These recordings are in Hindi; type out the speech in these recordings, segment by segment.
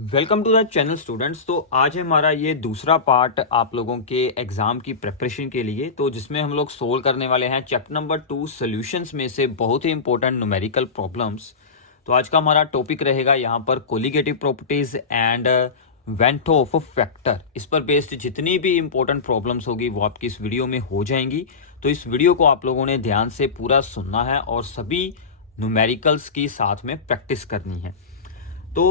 Welcome to the channel students. तो आज हमारा ये दूसरा पार्ट आप लोगों के एग्जाम की प्रिपरेशन के लिए, तो जिसमें हम लोग सोल्व करने वाले हैं चैप्टर नंबर 2 सॉल्यूशंस में से बहुत ही इंपॉर्टेंट न्यूमेरिकल प्रॉब्लम्स। तो आज का हमारा टॉपिक रहेगा यहाँ पर colligative properties and went of factor. इस पर बेस्ड जितनी भी इंपॉर्टेंट प्रॉब्लम्स होगी वो आपकी इस वीडियो में हो जाएंगी। तो इस वीडियो को आप लोगों ने ध्यान से पूरा सुनना है और सभी न्यूमेरिकल्स की साथ में प्रैक्टिस करनी है। तो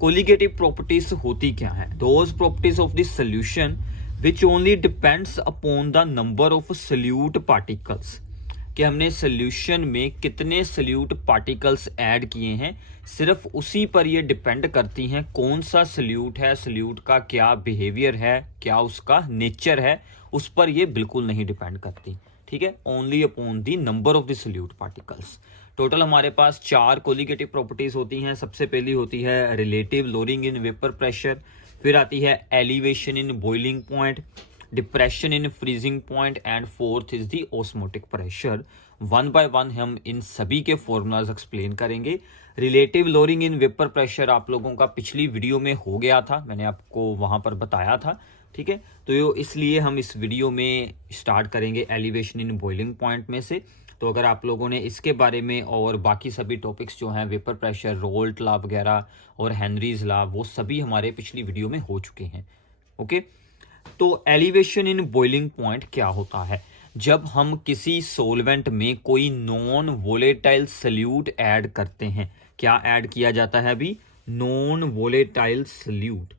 कोलिगेटिव प्रॉपर्टीज होती क्या है? Those properties of the solution which only depends upon the number of solute particles, कि हमने सॉल्यूशन में कितने सल्यूट पार्टिकल्स ऐड किए हैं, सिर्फ उसी पर ये डिपेंड करती हैं। कौन सा सल्यूट है, सल्यूट का क्या बिहेवियर है, क्या उसका नेचर है, उस पर ये बिल्कुल नहीं डिपेंड करती। ठीक है, only upon the number of the salute particles. Total हमारे पास 4 कोलिगेटिव प्रॉपर्टीज होती हैं। सबसे पहली होती है relative lowering in vapour pressure, फिर आती है elevation in boiling point, depression in freezing point and fourth is the osmotic pressure. One by one हम इन सभी के फॉर्मूलाज एक्सप्लेन करेंगे। Relative lowering in vapour pressure आप लोगों का पिछली वीडियो में हो गया था, मैंने आपको वहां पर बताया था। ठीक है, तो इसलिए हम इस वीडियो में स्टार्ट करेंगे एलिवेशन इन बॉइलिंग पॉइंट में से। तो अगर आप लोगों ने इसके बारे में और बाकी सभी टॉपिक्स जो हैं वेपर प्रेशर, रोल्ट लॉ वगैरह और हेनरीज लॉ, वो सभी हमारे पिछली वीडियो में हो चुके हैं। ओके, तो एलिवेशन इन बॉइलिंग पॉइंट क्या होता है? जब हम किसी सोलवेंट में कोई नॉन वोलेटाइल सल्यूट ऐड करते हैं। क्या ऐड किया जाता है अभी? Non volatile solute.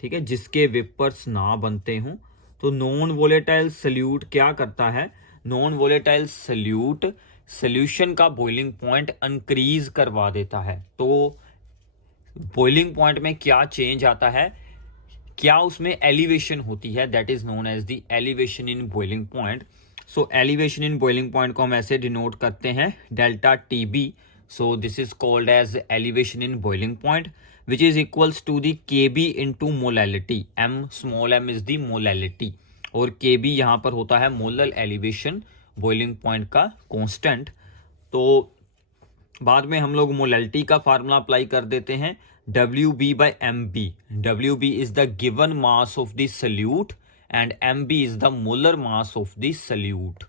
ठीक है, जिसके वेपर्स ना बनते हों। तो नॉन वोलेटाइल सल्यूट क्या करता है? नॉन वोलेटाइल सल्यूट सॉल्यूशन का बॉइलिंग पॉइंट इंक्रीज करवा देता है। तो बॉइलिंग पॉइंट में क्या चेंज आता है, क्या उसमें एलिवेशन होती है, that is known as the elevation in boiling point. So elevation in boiling point को हम ऐसे डिनोट करते हैं delta T B. So this is called as elevation in boiling point which is equals to the kb into molality। m small m is the molality और kb यहाँ पर होता है मोलर एलिवेशन बॉइलिंग पॉइंट का कांस्टेंट। तो बाद में हम लोग मोलैलिटी का फार्मूला अप्लाई कर देते हैं, WB by MB। WB is the given mass of the solute and MB is the molar mass of the solute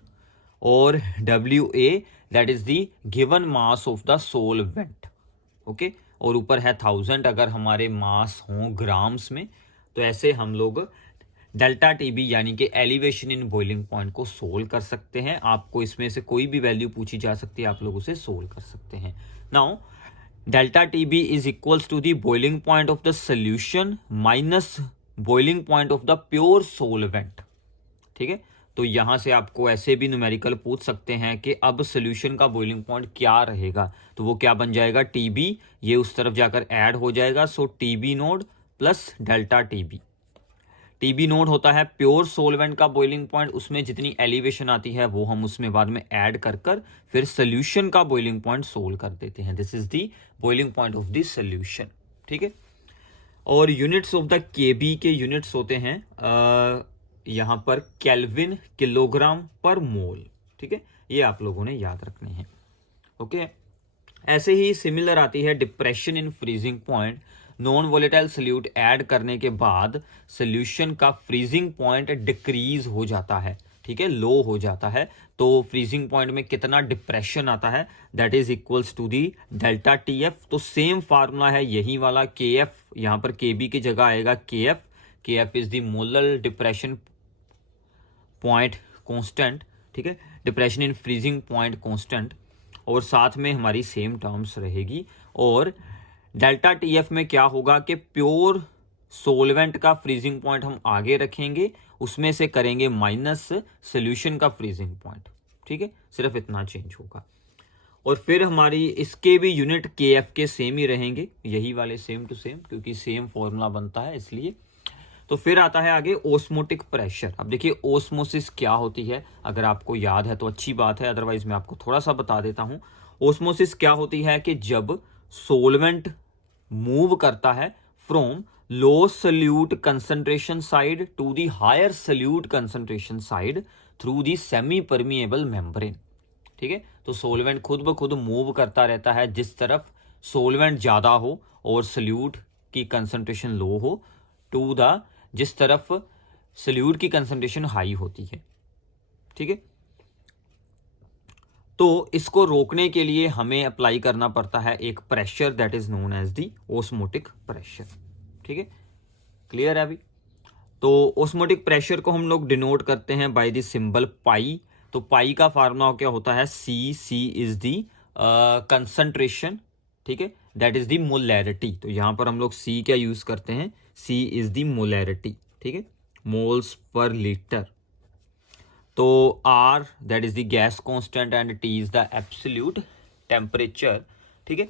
और WA that is the given mass of the solvent। Okay, और ऊपर है 1000 अगर हमारे मास हों ग्राम्स में। तो ऐसे हम लोग डेल्टा टीबी यानी कि एलिवेशन इन बॉइलिंग पॉइंट को सोल्व कर सकते हैं। आपको इसमें से कोई भी वैल्यू पूछी जा सकती है, आप लोग उसे सोल्व कर सकते हैं। Now delta TB is equals to the boiling point of the solution minus boiling point of the pure solvent. ठीक है, तो यहां से आपको ऐसे भी न्यूमेरिकल पूछ सकते हैं कि अब सॉल्यूशन का बॉइलिंग पॉइंट क्या रहेगा। तो वो क्या बन जाएगा? टीबी, ये उस तरफ जाकर ऐड हो जाएगा। So TB naught plus delta TB. TB naught होता है प्योर सोलवेंट का बॉइलिंग पॉइंट, उसमें जितनी एलिवेशन आती है वो हम उसमें बाद में ऐड कर फिर सॉल्यूशन का बॉइलिंग पॉइंट सोल्व कर देते हैं। This is the boiling point of the solution. ठीक है, और यूनिट्स ऑफ द केबी के यूनिट्स होते हैं यहां पर केल्विन किलोग्राम पर मोल। ठीक है, ये आप लोगों ने याद रखने हैं। ओके, ऐसे ही सिमिलर आती है depression in freezing point. Non volatile solute add करने के बाद सॉल्यूशन का फ्रीजिंग पॉइंट डिक्रीज हो जाता है। ठीक है, लो हो जाता है। तो फ्रीजिंग पॉइंट में कितना डिप्रेशन आता है, that is equals to the delta T F. तो सेम फार्मूला है यही वाला, के एफ यहां पर के बी की जगह आएगा के एफ। के F is the molar depression point constant. ठीक है, depression in freezing point constant, और साथ में हमारी सेम टर्म्स रहेगी। और डेल्टा टीएफ में क्या होगा कि प्योर सोलवेंट का फ्रीजिंग पॉइंट हम आगे रखेंगे, उसमें से करेंगे माइनस सॉल्यूशन का फ्रीजिंग पॉइंट। ठीक है, सिर्फ इतना चेंज होगा। और फिर हमारी इसके भी यूनिट के एफ के सेम ही रहेंगे, यही वाले सेम टू सेम, क्योंकि सेम फॉर्मूला बनता है इसलिए। तो फिर आता है आगे ओस्मोटिक प्रेशर। अब देखिए ओस्मोसिस क्या होती है, अगर आपको याद है तो अच्छी बात है, अदरवाइज मैं आपको थोड़ा सा बता देता हूं। ओस्मोसिस क्या होती है कि जब सोलवेंट मूव करता है from low solute concentration side to the higher solute concentration side through the semi permeable membrane. ठीक है, तो सोलवेंट खुद ब खुद मूव करता रहता है जिस तरफ सोलवेंट ज्यादा हो और सल्यूट की कंसंट्रेशन लो हो टू द जिस तरफ सल्यूट की कंसंट्रेशन हाई होती है। ठीक है, तो इसको रोकने के लिए हमें अप्लाई करना पड़ता है एक pressure that is known as the osmotic pressure. ठीक है, क्लियर है अभी? तो ओस्मोटिक प्रेशर को हम लोग डिनोट करते हैं बाय द सिंबल पाई। तो पाई का फार्मूला क्या होता है? सी इज दी कंसंट्रेशन, ठीक है, दैट इज दी मोलैरिटी। तो यहां पर हम लोग सी क्या यूज करते हैं? सी इज दी मोलैरिटी, ठीक है, मोल्स पर लीटर। तो R that is the gas constant and T is the absolute temperature. ठीक है,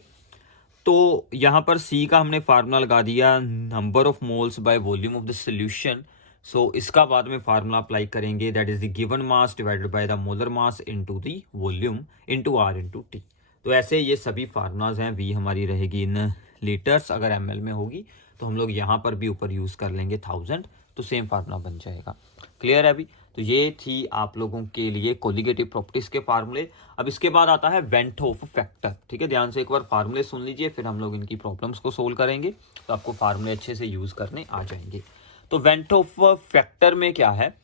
तो यहां पर सी का हमने फार्मूला लगा दिया number of moles by volume of the solution. So इसका बाद में फार्मूला अप्लाई करेंगे that is the given mass divided by the molar mass into the volume into R into T. तो ऐसे ये सभी फार्मूलाज हैं। वी हमारी रहेगी इन लीटर्स, अगर एमएल में होगी तो हम लोग यहाँ पर भी ऊपर यूज कर लेंगे 1000, तो सेम फार्मूला बन जाएगा। क्लियर है अभी? तो ये थी आप लोगों के लिए कोलिगेटिव प्रॉपर्टीज के फार्मूले। अब इसके बाद आता है वेंट ऑफ फैक्टर। ठीक है, ध्यान से एक बार फार्मूले सुन लीजिए, फिर हम लोग इनकी प्रॉब्लम्स को सोल्व करेंगे, तो आपको फार्मूले अच्छे से यूज करने आ जाएंगे। तो वेंट ऑफ फैक्टर में क्या है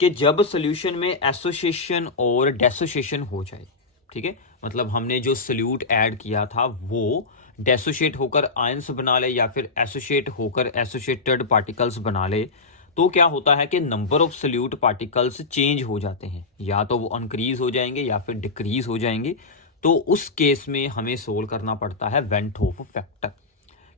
कि जब सोल्यूशन में एसोसिएशन और डेसोसिएशन हो जाए, ठीक है, मतलब हमने जो सल्यूट ऐड किया था वो डेसोशिएट होकर आयंस बना ले या फिर एसोशिएट होकर एसोशिएटेड पार्टिकल्स बना ले, तो क्या होता है कि number of solute particles change हो जाते हैं, या तो वो इंक्रीज हो जाएंगे या फिर डिक्रीज हो जाएंगे। तो उस केस में हमें सोल्व करना पड़ता है वेंट ऑफ फैक्टर,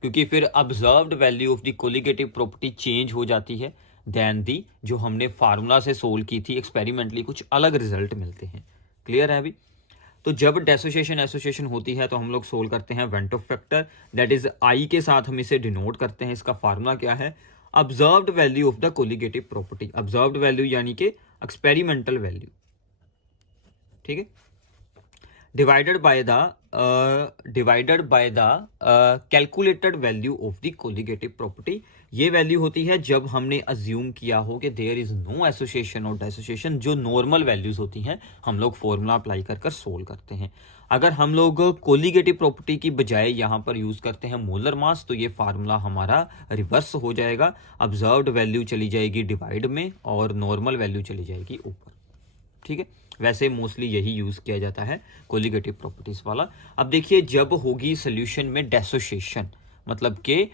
क्योंकि फिर observed value of the colligative property change हो जाती है देन दी जो हमने फार्मूला से सोल्व की थी एक्सपेरिमेंटली कुछ अलग रिजल्ट मिलते हैं। क्लियर है अभी? तो जब डेसोसिएशन एसोसिएशन होती है तो हम लोग सोल्व करते हैं went of factor, that is I के साथ हम इसे डिनोट करते हैं। इसका फार्मूला क्या है? Observed value of the colligative property. Observed value यानी कि एक्सपेरिमेंटल वैल्यू, ठीक है, divided by the calculated value of the colligative property. ये वैल्यू होती है जब हमने अज्यूम किया हो कि देयर इज नो एसोसिएशन और डेसोसिएशन। जो नॉर्मल वैल्यूज होती हैं हम लोग फॉर्मूला अप्लाई कर सोल्व करते हैं। अगर हम लोग कोलिगेटिव प्रॉपर्टी की बजाय यहाँ पर यूज करते हैं मोलर मास, तो ये फार्मूला हमारा रिवर्स हो जाएगा। ऑब्जर्व्ड वैल्यू चली जाएगी डिवाइड में और नॉर्मल वैल्यू चली जाएगी ऊपर। ठीक है, वैसे मोस्टली यही यूज किया जाता है कोलिगेटिव प्रॉपर्टीज वाला। अब देखिए, जब होगी सोल्यूशन में डेसोसिएशन, मतलब कि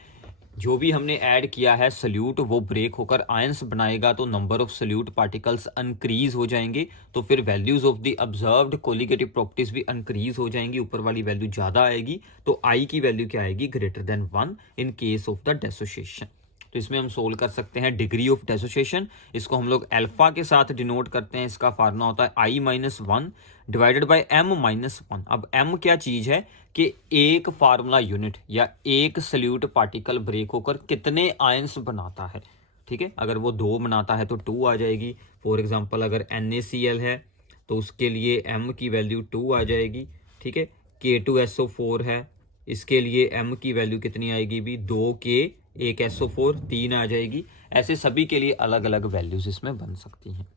जो भी हमने ऐड किया है सल्यूट वो ब्रेक होकर आयंस बनाएगा, तो number of solute particles increase हो जाएंगे, तो फिर values of the observed colligative properties भी इंक्रीज हो जाएंगी, ऊपर वाली वैल्यू ज्यादा आएगी, तो आई की वैल्यू क्या आएगी? Greater than 1 in case of the dissociation. तो इसमें हम सोल्व कर सकते हैं डिग्री ऑफ डेसोसिएशन। इसको हम लोग अल्फा के साथ डिनोट करते हैं। इसका फार्मूला होता है I-1 डिवाइडेड बाय M-1। अब M क्या चीज है कि एक फार्मूला यूनिट या एक सल्यूट पार्टिकल ब्रेक होकर कितने आयंस बनाता है। ठीक है, अगर वो 2 बनाता है तो 2 आ जाएगी। फॉर एग्जांपल अगर NaCl है तो उसके लिए M की वैल्यू 2 आ जाएगी। ठीक है, K2SO4 है, इसके लिए M की वैल्यू कितनी आएगी? भी 2K, एक SO4 3 आ जाएगी। ऐसे सभी के लिए अलग अलग वैल्यूज इसमें बन सकती हैं।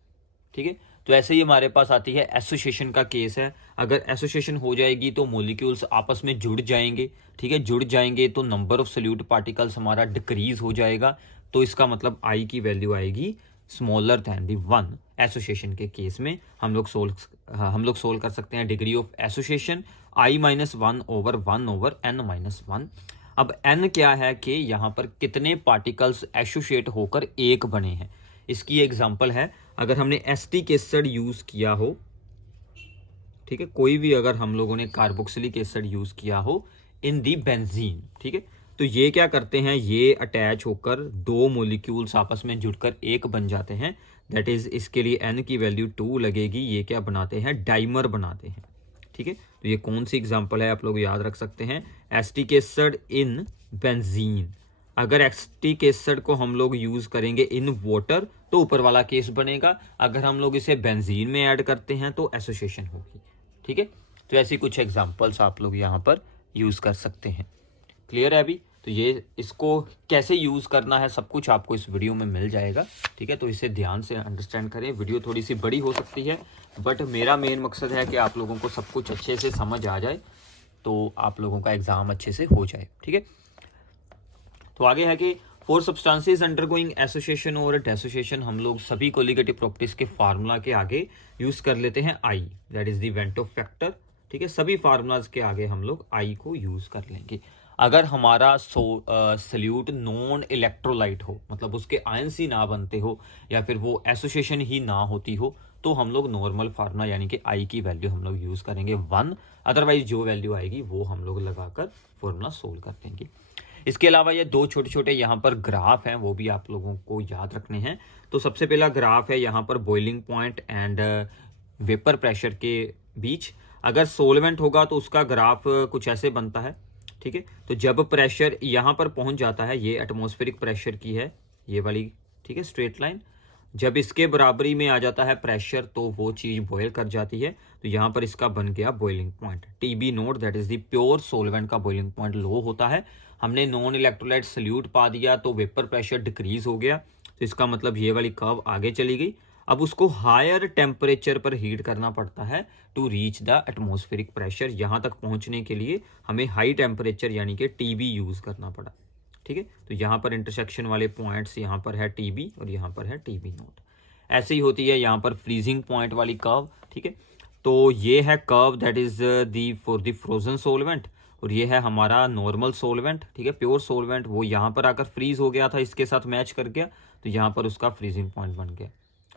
ठीक है, तो ऐसे ही हमारे पास आती है एसोसिएशन का केस है। अगर एसोसिएशन हो जाएगी तो मॉलिक्यूल्स आपस में जुड़ जाएंगे। ठीक है, जुड़ जाएंगे तो नंबर ऑफ सल्यूट पार्टिकल्स हमारा डिक्रीज हो जाएगा, तो इसका मतलब आई की वैल्यू आएगी स्मॉलर दैन दी 1। एसोसिएशन के केस में हम लोग सोल्व कर सकते हैं degree of association I-1 over 1 over N-1। अब N क्या है कि यहाँ पर कितने पार्टिकल्स एसोसिएट होकर एक बने हैं। इसकी एग्जांपल है, अगर हमने एसिटिक एसिड यूज किया हो, ठीक है, कोई भी अगर हम लोगों ने कार्बोक्सिलिक एसिड यूज किया हो इन दी बेंजीन, ठीक है, तो ये क्या करते हैं? ये अटैच होकर 2 मॉलिक्यूल्स आपस में जुड़कर एक बन जाते हैं। दैट इज इसके लिए N की वैल्यू 2 लगेगी। ये क्या बनाते हैं? डाइमर बनाते हैं। ठीक है, तो ये कौन सी एग्जांपल है आप लोग याद रख सकते हैं? Acetic acid in benzene. अगर एसिटिक एसिड को हम लोग यूज करेंगे इन वाटर तो ऊपर वाला केस बनेगा। अगर हम लोग इसे बेंजीन में ऐड करते हैं तो एसोसिएशन होगी। ठीक है, तो ऐसी कुछ एग्जांपल्स आप लोग यहाँ पर यूज कर सकते हैं। क्लियर है अभी? तो ये इसको कैसे यूज करना है सब कुछ आपको इस वीडियो में मिल जाएगा। ठीक है, तो इसे ध्यान से अंडरस्टैंड करें। वीडियो थोड़ी सी बड़ी हो सकती है, बट मेरा मेन मकसद है कि आप लोगों को सब कुछ अच्छे से समझ आ जाए, तो आप लोगों का एग्जाम अच्छे से हो जाए। ठीक है, तो आगे है कि फॉर सब्सटेंसेस अंडरगोइंग एसोसिएशन और डेसोसिएशन हम लोग सभी कोलिगेटिव प्रॉपर्टीज के फार्मूला के आगे यूज कर लेते हैं i, that is the van't Hoff factor. ठीक है, सभी फार्मूलाज के आगे हम लोग आई को यूज कर लेंगे। अगर हमारा सल्यूट नॉन इलेक्ट्रोलाइट हो, मतलब उसके आयंस ही ना बनते हो या फिर वो एसोसिएशन ही ना होती हो, तो हम लोग नॉर्मल फार्मूला यानी कि आई की वैल्यू हम लोग यूज करेंगे 1। अदरवाइज जो वैल्यू आएगी वो हम लोग लगाकर फॉर्मूला सोल्व कर देंगे। इसके अलावा ये दो छोटे छोटे यहाँ पर ग्राफ हैं, वो भी आप लोगों को याद रखने हैं। तो सबसे पहला ग्राफ है यहाँ पर boiling point and vapour pressure के बीच। अगर सोलवेंट होगा तो उसका ग्राफ कुछ ऐसे बनता है। ठीक है, तो जब प्रेशर यहाँ पर पहुंच जाता है, ये एटमॉस्फेरिक प्रेशर की है ये वाली, ठीक है, स्ट्रेट लाइन। जब इसके बराबरी में आ जाता है प्रेशर तो वो चीज बॉयल कर जाती है। तो यहाँ पर इसका बन गया boiling point TB note, that is the pure solvent का बॉइलिंग पॉइंट लो होता है। हमने नॉन इलेक्ट्रोलाइट सल्यूट पा दिया तो वेपर प्रेशर डिक्रीज हो गया, तो इसका मतलब ये वाली कर्व आगे चली गई। अब उसको हायर टेम्परेचर पर हीट करना पड़ता है to reach the atmospheric pressure. यहां तक पहुंचने के लिए हमें हाई टेम्परेचर यानी कि टीबी यूज करना पड़ा। ठीक है, तो यहाँ पर इंटरसेक्शन वाले पॉइंट्स, यहाँ पर है टीबी और यहाँ पर है टीबी नोट। ऐसे ही होती है यहाँ पर फ्रीजिंग पॉइंट वाली कर्व। ठीक है, तो ये है curve that is the for the frozen solvent, और ये है हमारा नॉर्मल सोलवेंट। ठीक है, प्योर सोलवेंट वो यहाँ पर आकर फ्रीज हो गया था, इसके साथ मैच कर गया, तो यहाँ पर उसका फ्रीजिंग पॉइंट बन गया।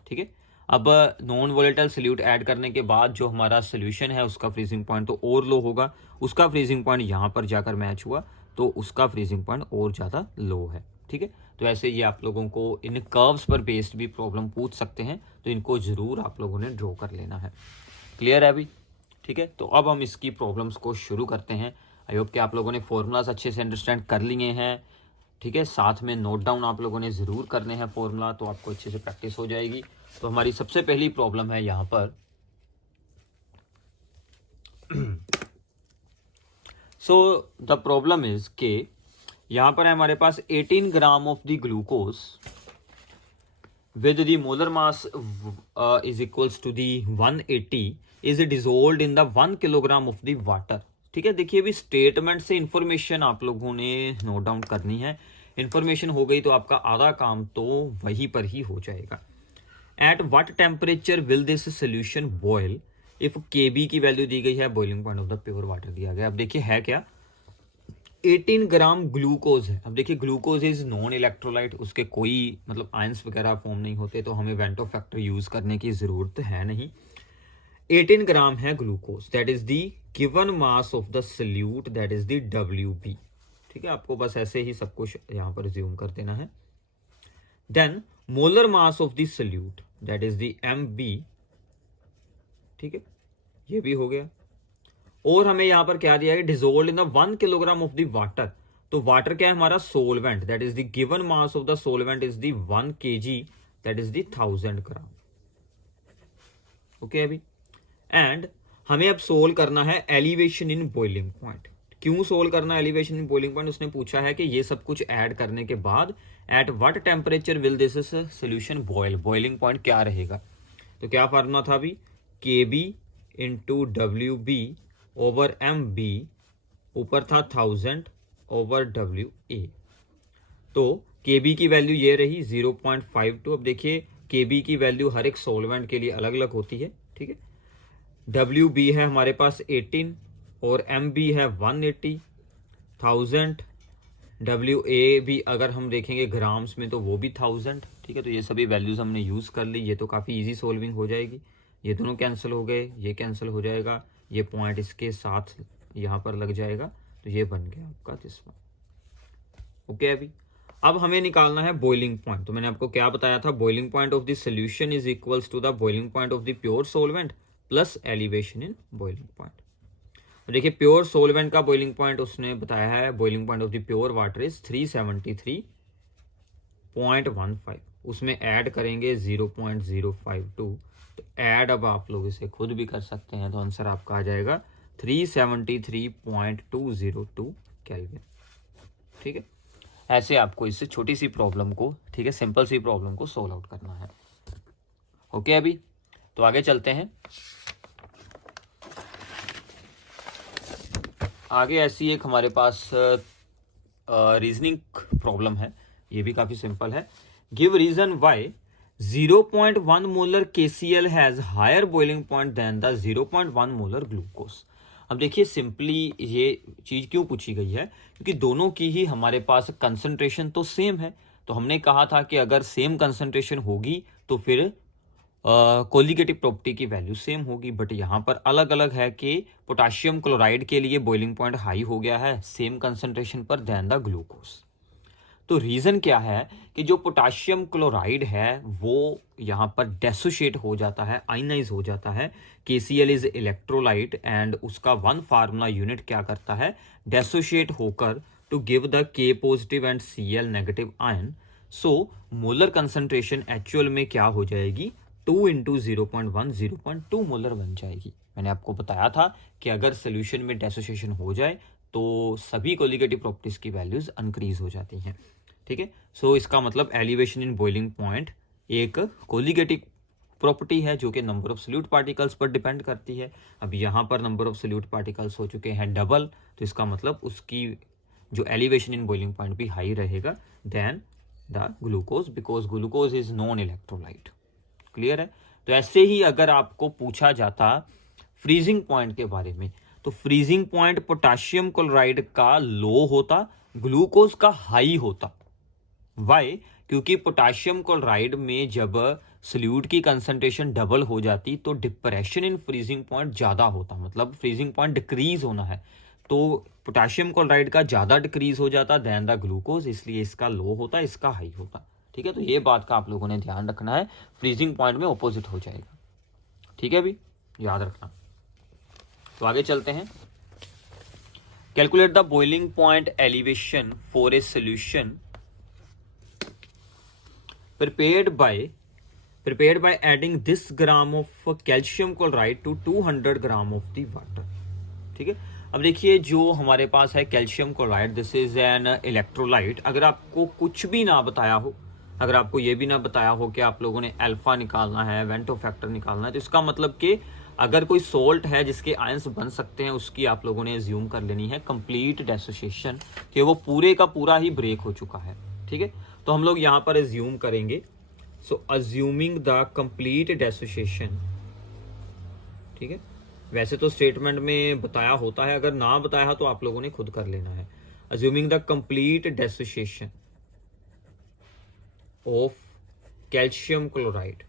ठीक है, अब नॉन वोलेटाइल सल्यूट ऐड करने के बाद जो हमारा सोल्यूशन है उसका फ्रीजिंग पॉइंट तो और लो होगा, उसका फ्रीजिंग पॉइंट यहाँ पर जाकर मैच हुआ तो उसका फ्रीजिंग पॉइंट और ज़्यादा लो है। ठीक है, तो ऐसे ये आप लोगों को इन कर्व्स पर बेस्ड भी प्रॉब्लम पूछ सकते हैं, तो इनको ज़रूर आप लोगों ने ड्रॉ कर लेना है। क्लियर है अभी? ठीक है, तो अब हम इसकी प्रॉब्लम्स को शुरू करते हैं। आई होप कि आप लोगों ने फॉर्मूलाज अच्छे से अंडरस्टैंड कर लिए हैं। ठीक है, साथ में नोट डाउन आप लोगों ने ज़रूर करने हैं फॉर्मूला, तो आपको अच्छे से प्रैक्टिस हो जाएगी। तो हमारी सबसे पहली प्रॉब्लम है यहाँ पर सो द प्रॉब्लम इज के यहाँ पर है हमारे पास 18 ग्राम of the glucose with the molar mass is equals to the 180 is dissolved in the 1 kilogram of the water. ठीक है, देखिए अभी स्टेटमेंट से इंफॉर्मेशन आप लोगों ने नोट डाउन करनी है। इंफॉर्मेशन हो गई तो आपका आधा काम तो वहीं पर ही हो जाएगा। At what temperature will this solution boil if KB की वैल्यू दी गई है, boiling point of the pure water दिया गया। अब देखिए है क्या, 18 ग्राम ग्लूकोज है। अब देखिए ग्लूकोज इज नॉन इलेक्ट्रोलाइट, उसके कोई मतलब आयंस वगैरह फॉर्म नहीं होते, तो हमें वेंटो फैक्टर यूज करने की जरूरत है नहीं। 18 ग्राम है glucose, that is the given mass of the solute, that is the WB। ठीक है, आपको बस ऐसे ही सब कुछ यहां पर ज्यूम कर देना है। Then molar mass of the solute, that is the MB। ठीक है, ये भी हो गया। और हमें यहां पर क्या दिया है, dissolve in the 1 kilogram of the water. तो वाटर क्या है हमारा, solvent, that is the given mass of the solvent is the 1 kg, that is the 1000 gram. Okay अभी, एंड हमें अब सोल्व करना है एलिवेशन इन बॉइलिंग पॉइंट। क्यों सोल्व करना है एलिवेशन इन बॉइलिंग पॉइंट, उसने पूछा है कि ये सब कुछ ऐड करने के बाद at what temperature will this solution boil, boiling point क्या रहेगा। तो क्या फार्मूला था अभी, KB into WB over MB, ऊपर था 1000 ओवर WA। तो KB की वैल्यू ये रही 0.52। अब देखिए KB की वैल्यू हर एक सोलवेंट के लिए अलग अलग होती है। ठीक है, WB है हमारे पास 18 और MB है 180, 1000 WA भी अगर हम देखेंगे ग्राम्स में तो वो भी 1000। ठीक है, तो ये सभी वैल्यूज हमने यूज कर ली, ये तो काफी इजी सोल्विंग हो जाएगी। ये दोनों कैंसिल हो गए, ये कैंसिल हो जाएगा, ये पॉइंट इसके साथ यहां पर लग जाएगा, तो ये बन गया आपका दिस वन। ओके अभी, अब हमें निकालना है बॉइलिंग पॉइंट। तो मैंने आपको क्या बताया था, boiling point of the solution is equals to the boiling point of the pure solvent plus elevation in boiling point. देखिए प्योर सोलवेंट का बॉइलिंग पॉइंट उसने बताया है, boiling point of the pure water is 373.15। उसमें ऐड करेंगे 0.052, तो ऐड अब आप लोग इसे खुद भी कर सकते हैं, तो आंसर आपका आ जाएगा 373.202 केल्विन। ठीक है, ऐसे आपको इससे छोटी सी प्रॉब्लम को, ठीक है, सिंपल सी प्रॉब्लम को सोल्व आउट करना है। ओके अभी, तो आगे चलते हैं। आगे ऐसी एक हमारे पास रीजनिंग प्रॉब्लम है, ये भी काफी सिंपल है। Give reason why 0.1 molar KCl has higher boiling point than the 0.1 molar glucose. अब देखिए सिंपली ये चीज क्यों पूछी गई है, क्योंकि दोनों की ही हमारे पास कंसंट्रेशन तो सेम है। तो हमने कहा था कि अगर सेम कंसंट्रेशन होगी तो फिर कोलिगेटिव प्रॉपर्टी की वैल्यू सेम होगी, बट यहाँ पर अलग अलग है कि पोटाशियम क्लोराइड के लिए बॉइलिंग पॉइंट हाई हो गया है सेम कंसंट्रेशन पर देन द ग्लूकोज। तो रीजन क्या है कि जो पोटाशियम क्लोराइड है वो यहाँ पर डेसोशिएट हो जाता है, आयनाइज हो जाता है। KCl इज इलेक्ट्रोलाइट एंड उसका वन फार्मूला यूनिट क्या करता है, डेसोशिएट होकर to give the K positive and Cl negative ion. So molar concentration actual में क्या हो जाएगी, 2 इंटू 0.1 0.2 मोलर बन जाएगी। मैंने आपको बताया था कि अगर सोल्यूशन में डेसोसिएशन हो जाए तो सभी कोलिगेटिव प्रॉपर्टीज की वैल्यूज इंक्रीज हो जाती हैं। ठीक है, सो इसका मतलब एलिवेशन इन बॉइलिंग पॉइंट एक कोलिगेटिव प्रॉपर्टी है जो कि नंबर ऑफ सोल्यूट पार्टिकल्स पर डिपेंड करती है। अब यहाँ पर नंबर ऑफ सोल्यूट पार्टिकल्स हो चुके हैं डबल, तो इसका मतलब उसकी जो एलिवेशन इन बॉइलिंग पॉइंट भी हाई रहेगा than the glucose, because glucose is non electrolyte. Clear है। तो ऐसे ही अगर आपको पूछा जाता फ्रीजिंग पॉइंट के बारे में, तो फ्रीजिंग पॉइंट पोटाशियम क्लोराइड का लो होता, ग्लूकोज का हाई होता। वाई? क्योंकि पोटाशियम क्लोराइड में जब सोल्यूट की कंसंट्रेशन डबल हो जाती तो डिप्रेशन इन फ्रीजिंग पॉइंट ज्यादा होता, मतलब फ्रीजिंग पॉइंट डिक्रीज होना है तो पोटाशियम क्लोराइड का ज्यादा डिक्रीज हो जाता देन द ग्लूकोज, इसलिए इसका लो होता, इसका हाई होता। ठीक है, तो ये बात का आप लोगों ने ध्यान रखना है, फ्रीजिंग पॉइंट में ऑपोजिट हो जाएगा। ठीक है, भी याद रखना। तो आगे चलते हैं। Calculate the boiling point elevation for a solution prepared by adding this gram of calcium chloride to 200 gram of the water। ठीक है, अब देखिए जो हमारे पास है calcium chloride, this is an electrolyte. अगर आपको कुछ भी ना बताया हो, अगर आपको ये भी ना बताया हो कि आप लोगों ने अल्फा निकालना है, वेंटो फैक्टर निकालना है, तो इसका मतलब कि अगर कोई सोल्ट है जिसके आयंस बन सकते हैं उसकी आप लोगों ने एज्यूम कर लेनी है कंप्लीट डेसोसिएशन, कि वो पूरे का पूरा ही ब्रेक हो चुका है। ठीक है, तो हम लोग यहाँ पर एज्यूम करेंगे, सो अज्यूमिंग द कंप्लीट डेसोसिएशन। ठीक है, वैसे तो स्टेटमेंट में बताया होता है, अगर ना बताया तो आप लोगों ने खुद कर लेना है। Assuming the complete dissociation of calcium chloride.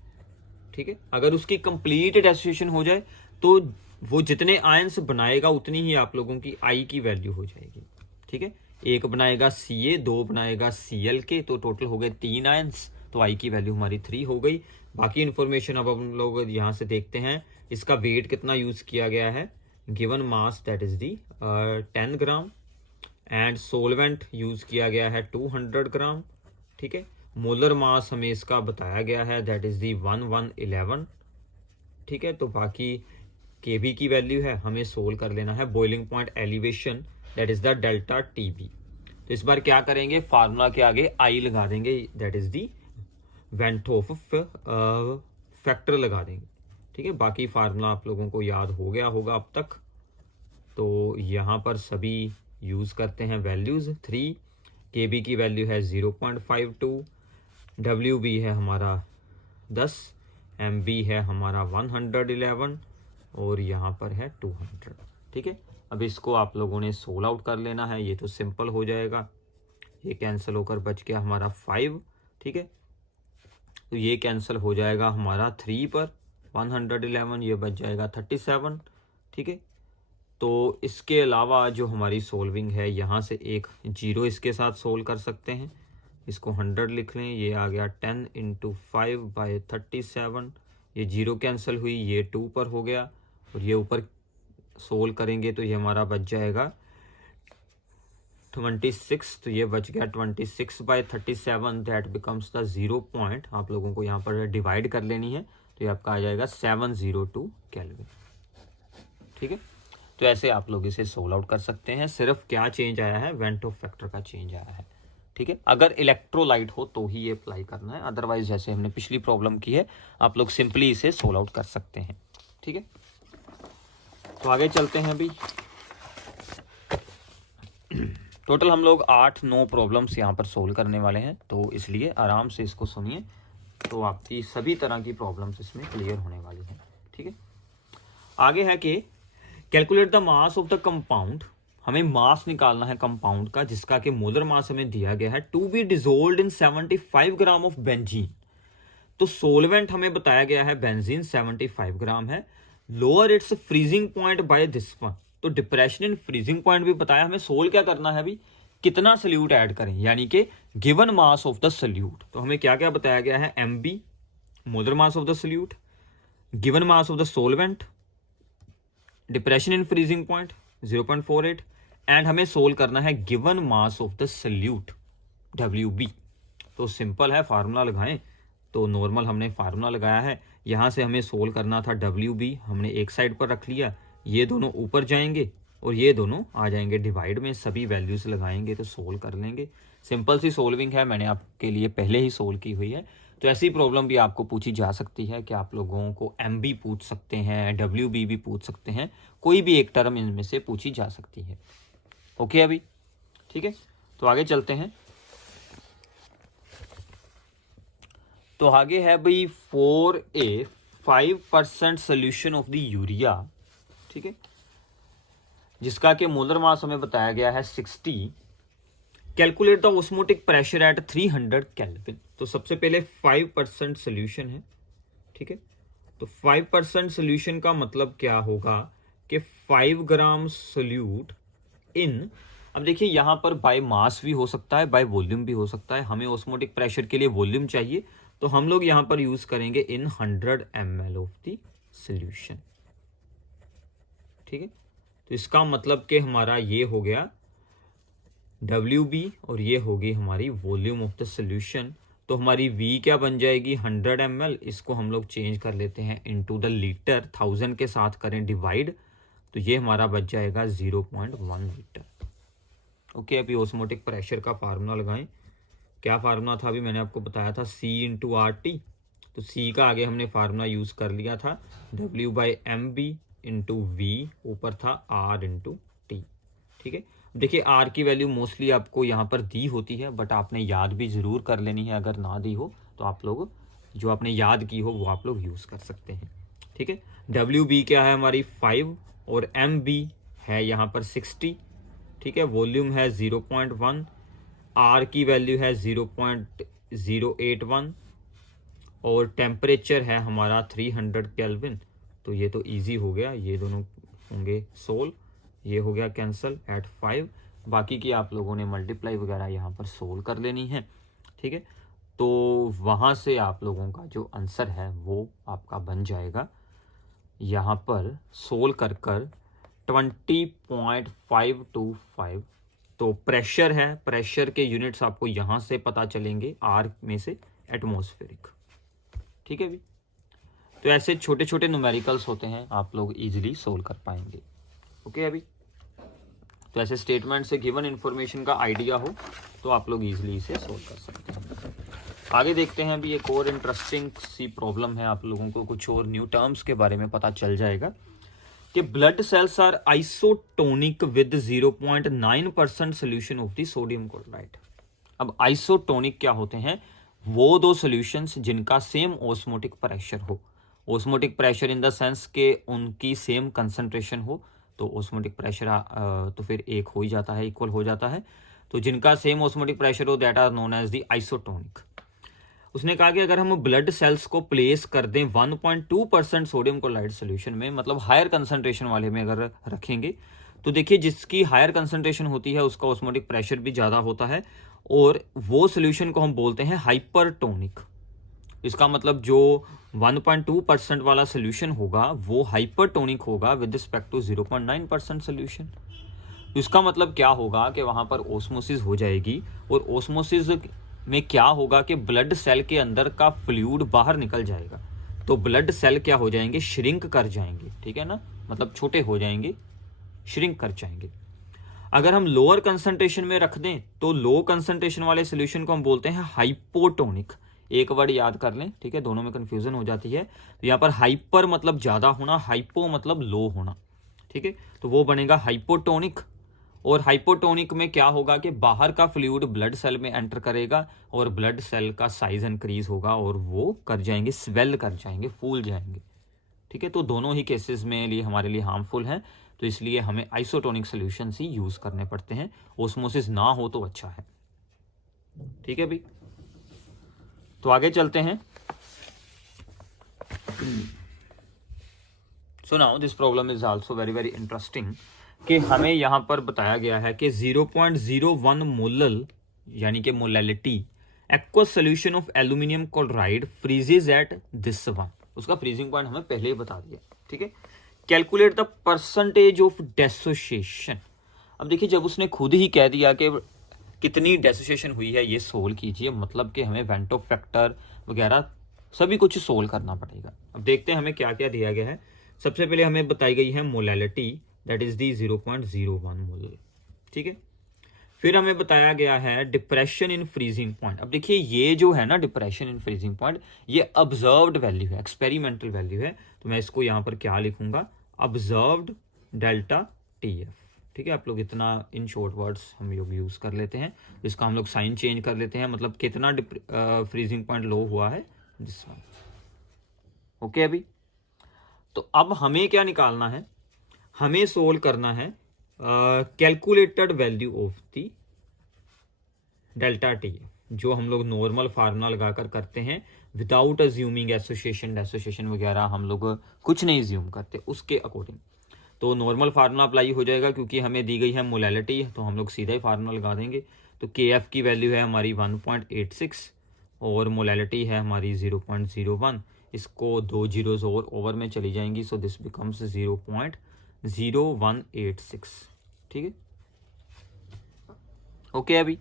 ठीक है, अगर उसकी कंप्लीट डेसोसिएशन हो जाए तो वो जितने आयंस बनाएगा उतनी ही आप लोगों की आई की वैल्यू हो जाएगी। ठीक है, एक बनाएगा Ca, दो बनाएगा Cl के, तो टोटल हो गए 3 आयंस, तो आई की वैल्यू हमारी 3 हो गई। बाकी इंफॉर्मेशन अब हम लोग यहाँ से देखते हैं, इसका वेट कितना यूज किया गया है, given mass that is the 10 gram and solvent use किया गया है 200 ग्राम। ठीक है, मोलर मास हमें इसका बताया गया है दैट इज दी 1111। ठीक है, तो बाकी Kb की वैल्यू है, हमें सोल्व कर लेना है boiling point elevation that is the delta Tb। तो इस बार क्या करेंगे, फार्मूला के आगे आई लगा देंगे, दैट इज दी वेंटोफ फैक्टर लगा देंगे। ठीक है, बाकी फार्मूला आप लोगों को याद हो गया होगा अब तक। तो यहाँ पर सभी यूज करते हैं वैल्यूज। 3 Kb की वैल्यू है 0.52, Wb है हमारा 10, Mb है हमारा 111 और यहाँ पर है 200। ठीक है, अब इसको आप लोगों ने सोल आउट कर लेना है, ये तो सिंपल हो जाएगा, ये कैंसिल होकर बच गया हमारा 5। ठीक है, तो ये कैंसिल हो जाएगा हमारा 3 पर 111, ये बच जाएगा 37। ठीक है, तो इसके अलावा जो हमारी सोल्विंग है, यहाँ से एक जीरो इसके साथ सोल्व कर सकते हैं, इसको 100 लिख लें, ये आ गया 10 इंटू 5 बाई 37, ये जीरो कैंसिल हुई, ये 2 पर हो गया, और ये ऊपर सोल्व करेंगे तो ये हमारा बच जाएगा 26, तो ये बच गया 26 by 37, that becomes the 0 point. आप लोगों को यहाँ पर डिवाइड कर लेनी है, तो ये आपका आ जाएगा 702 केल्विन। ठीक है, तो ऐसे आप लोग इसे सोल्व आउट कर सकते हैं। सिर्फ क्या चेंज आया है, वेंटो फैक्टर का चेंज आया है। ठीक है, अगर इलेक्ट्रोलाइट हो तो ही ये अप्लाई करना है, अदरवाइज जैसे हमने पिछली प्रॉब्लम की है आप लोग सिंपली इसे सोल्व आउट कर सकते हैं। ठीक है, तो आगे चलते हैं अभी। टोटल हम लोग 8-9 प्रॉब्लम्स यहाँ पर सोल्व करने वाले हैं, तो इसलिए आराम से इसको सुनिए, तो आपकी सभी तरह की प्रॉब्लम्स इसमें क्लियर होने वाली हैं। ठीक है, आगे है कि calculate the mass of the compound. हमें मास निकालना है कंपाउंड का जिसका कि मोलर मास हमें दिया गया है to be dissolved in 75 gram of benzene. तो सोलवेंट हमें बताया गया है बेंजीन 75 ग्राम है। Lower its freezing point by this one. तो डिप्रेशन इन फ्रीजिंग पॉइंट भी बताया, हमें सोल्व क्या करना है अभी, कितना सल्यूट ऐड करें, यानी कि given mass of the salute. तो हमें क्या क्या बताया गया है, MB molar mass of the salute, given mass of the solvent, depression in freezing point 0.48 and हमें सोल्व करना है given mass of the salute WB। तो सिंपल है, फार्मूला लगाएं। तो नॉर्मल हमने फार्मूला लगाया है, यहां से हमें सोल्व करना था WB, हमने एक साइड पर रख लिया, ये दोनों ऊपर जाएंगे और ये दोनों आ जाएंगे डिवाइड में, सभी वैल्यूज लगाएंगे तो सोल्व कर लेंगे। सिंपल सी सोल्विंग है, मैंने आपके लिए पहले ही सोल्व की हुई है। तो ऐसी प्रॉब्लम भी आपको पूछी जा सकती है कि आप लोगों को MB पूछ सकते हैं, WB भी पूछ सकते हैं, कोई भी एक टर्म इनमें से पूछी जा सकती है। ओके अभी ठीक है, तो आगे चलते हैं। तो आगे है भाई 4A 5% solution of the urea, ठीक है, जिसका कि मोलर मास हमें बताया गया है 60। Calculate the osmotic pressure at 300 kelvin. तो सबसे पहले 5% सोल्यूशन है, ठीक है। तो 5% सोल्यूशन का मतलब क्या होगा कि 5 ग्राम सोल्यूट इन, अब देखिए यहां पर बाय मास भी हो सकता है, बाय वॉल्यूम भी हो सकता है। हमें ऑस्मोटिक प्रेशर के लिए वॉल्यूम चाहिए, तो हम लोग यहां पर यूज करेंगे इन 100 ml ऑफ द सोल्यूशन, ठीक है। तो इसका मतलब कि हमारा ये हो गया WB और ये होगी हमारी वॉल्यूम ऑफ द सोल्यूशन। तो हमारी V क्या बन जाएगी 100 ml, इसको हम लोग चेंज कर लेते हैं इनटू द लीटर, 1000 के साथ करें डिवाइड, तो ये हमारा बच जाएगा 0.1 लीटर। ओके, अभी ऑस्मोटिक प्रेशर का फार्मूला लगाएं। क्या फार्मूला था, अभी मैंने आपको बताया था C इंटू RT। तो C का आगे हमने फार्मूला यूज कर लिया था W/MB इंटू V, ऊपर था R इंटू T, ठीक है। देखिए R की वैल्यू मोस्टली आपको यहाँ पर दी होती है, बट आपने याद भी जरूर कर लेनी है। अगर ना दी हो तो आप लोग जो आपने याद की हो वो आप लोग यूज कर सकते हैं, ठीक है। WB क्या है हमारी 5 और MB है यहाँ पर 60, ठीक है। वॉल्यूम है 0.1, R की वैल्यू है 0.081 और टेम्परेचर है हमारा 300 केल्विन। तो ये तो इजी हो गया, ये दोनों होंगे सोल्व, ये हो गया कैंसल एट 5। बाकी की आप लोगों ने मल्टीप्लाई वगैरह यहाँ पर सोल्व कर लेनी है, ठीक है। तो वहाँ से आप लोगों का जो आंसर है वो आपका बन जाएगा यहाँ पर सोल्व कर 20.525। तो प्रेशर है, प्रेशर के यूनिट्स आपको यहाँ से पता चलेंगे, R में से एटमॉस्फेरिक, ठीक है भी। तो ऐसे छोटे छोटे न्यूमेरिकल्स होते हैं, आप लोग इजीली सोल्व कर पाएंगे। ओके अभी, तो ऐसे स्टेटमेंट से गिवन इंफॉर्मेशन का आइडिया हो तो आप लोग इजीली इसे सोल्व कर सकते हैं। आगे देखते हैं अभी एक और इंटरेस्टिंग सी प्रॉब्लम है, आप लोगों को कुछ और न्यू टर्म्स के बारे में पता चल जाएगा कि blood cells are isotonic with 0.9% solution of the sodium chloride. अब आइसोटोनिक क्या होते हैं, वो दो सॉल्यूशंस जिनका सेम ऑस्मोटिक प्रेशर हो। Osmotic pressure in the sense के उनकी सेम कंसंट्रेशन हो, तो ऑस्मोटिक प्रेशर तो फिर एक हो ही जाता है, इक्वल हो जाता है। तो जिनका सेम ऑस्मोटिक प्रेशर हो that are known as the isotonic. उसने कहा कि अगर हम ब्लड सेल्स को प्लेस कर दें 1.2% सोडियम क्लोराइड सोल्यूशन में, मतलब हायर कंसंट्रेशन वाले में अगर रखेंगे, तो देखिए जिसकी हायर कंसंट्रेशन होती है उसका ऑस्मोटिक प्रेशर भी ज़्यादा होता है, और वो सोल्यूशन को हम बोलते हैं हाइपरटोनिक। इसका मतलब जो 1.2% वाला सोल्यूशन होगा वो हाइपरटोनिक होगा विद रिस्पेक्ट टू 0.9% सोल्यूशन। इसका मतलब क्या होगा कि वहाँ पर ऑस्मोसिस हो जाएगी, और ऑस्मोसिस में क्या होगा कि ब्लड सेल के अंदर का फ्लूइड बाहर निकल जाएगा, तो ब्लड सेल क्या हो जाएंगे, श्रिंक कर जाएंगे, ठीक है ना, मतलब छोटे हो जाएंगे, श्रिंक कर जाएंगे। अगर हम लोअर कंसंट्रेशन में रख दें तो लो कंसंट्रेशन वाले सोल्यूशन को हम बोलते हैं हाइपोटोनिक। एक वर्ड याद कर लें, ठीक है, दोनों में कंफ्यूजन हो जाती है। तो यहाँ पर हाइपर मतलब ज्यादा होना, हाइपो मतलब लो होना, ठीक है। तो वो बनेगा हाइपोटोनिक, और हाइपोटोनिक में क्या होगा कि बाहर का फ्लूइड ब्लड सेल में एंटर करेगा और ब्लड सेल का साइज इंक्रीज होगा और वो कर जाएंगे, स्वेल कर जाएंगे, फूल जाएंगे। ठीक है, तो दोनों ही केसेस में लिए हमारे लिए हार्मफुल हैं, तो इसलिए हमें आइसोटोनिक सोल्यूशन ही यूज करने पड़ते हैं। ओस्मोसिस ना हो तो अच्छा है। ठीक है भाई, तो आगे चलते हैं। So now this problem is also very very interesting कि हमें यहाँ पर बताया गया है कि 0.01 मोलल यानी कि molality aqueous solution of aluminium chloride फ्रीजेज at this one. उसका फ्रीजिंग पॉइंट हमें पहले ही बता दिया। ठीक है, कैलकुलेट द परसेंटेज ऑफ डेसोसिएशन। अब देखिए, जब उसने खुद ही कह दिया कि कितनी डेसोसिएशन हुई है ये सोल्व कीजिए, मतलब कि हमें वेंटो फैक्टर वगैरह सभी कुछ सोल्व करना पड़ेगा। अब देखते हैं हमें क्या क्या दिया गया है। सबसे पहले हमें बताई गई है मोलैलिटी, दैट इज दी 0.01 मोल। ठीक है, फिर हमें बताया गया है डिप्रेशन इन फ्रीजिंग पॉइंट। अब देखिए, ये जो है ना डिप्रेशन इन फ्रीजिंग पॉइंट, ये ऑब्जर्व्ड वैल्यू है, एक्सपेरिमेंटल वैल्यू है। तो मैं इसको यहां पर क्या लिखूंगा, ऑब्जर्व्ड डेल्टा टीएफ। ठीक है, आप लोग इतना इन शॉर्ट वर्ड्स हम लोग यूज कर लेते हैं, इसका हम लोग साइन चेंज कर लेते हैं, मतलब कितना फ्रीजिंग पॉइंट लो हुआ है दिस वन। ओके, अभी तो अब हमें क्या निकालना है, हमें सोल्व करना है calculated value of the delta T, जो हम लोग नॉर्मल फार्मूला लगाकर करते हैं विदाउट अज्यूमिंग एसोसिएशन डेसोसिएशन वगैरह, हम लोग कुछ नहीं अज्यूम करते उसके अकॉर्डिंग। तो नॉर्मल फार्मूला अप्लाई हो जाएगा, क्योंकि हमें दी गई है मोलैलिटी, तो हम लोग सीधा ही फार्मूला लगा देंगे। तो के एफ की वैल्यू है हमारी 1.86 और मोलैलिटी है हमारी 0.01। इसको 2 जीरोज और ओवर में चली जाएंगी, सो दिस बिकम्स 0.0186। ठीक है, ओके अभी